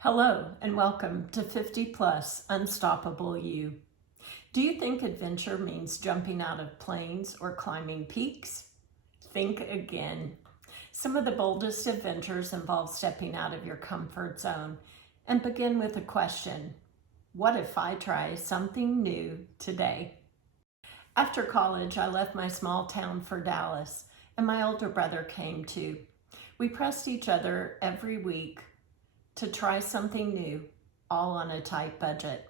Hello and welcome to 50 Plus Unstoppable You. Do you think adventure means jumping out of planes or climbing peaks? Think again. Some of the boldest adventures involve stepping out of your comfort zone and begin with a question. What if I try something new today? After college, I left my small town for Dallas, and my older brother came too. We pressed each other every week to try something new, all on a tight budget.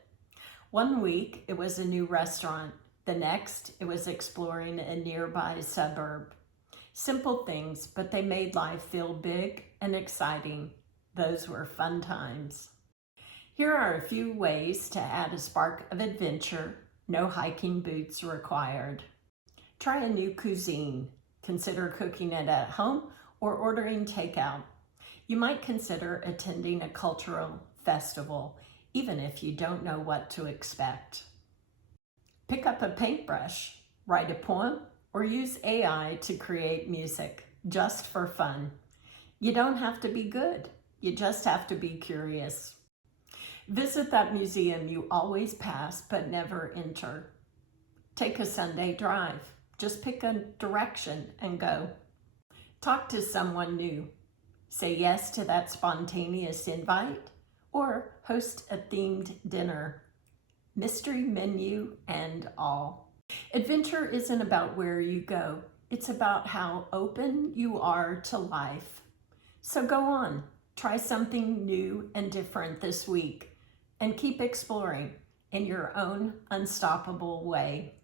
One week, it was a new restaurant. The next, it was exploring a nearby suburb. Simple things, but they made life feel big and exciting. Those were fun times. Here are a few ways to add a spark of adventure. No hiking boots required. Try a new cuisine. Consider cooking it at home or ordering takeout. You might consider attending a cultural festival, even if you don't know what to expect. Pick up a paintbrush, write a poem, or use AI to create music, just for fun. You don't have to be good. You just have to be curious. Visit that museum you always pass but never enter. Take a Sunday drive. Just pick a direction and go. Talk to someone new. Say yes to that spontaneous invite, or host a themed dinner. Mystery menu and all. Adventure isn't about where you go. It's about how open you are to life. So go on, try something new and different this week, and keep exploring in your own unstoppable way.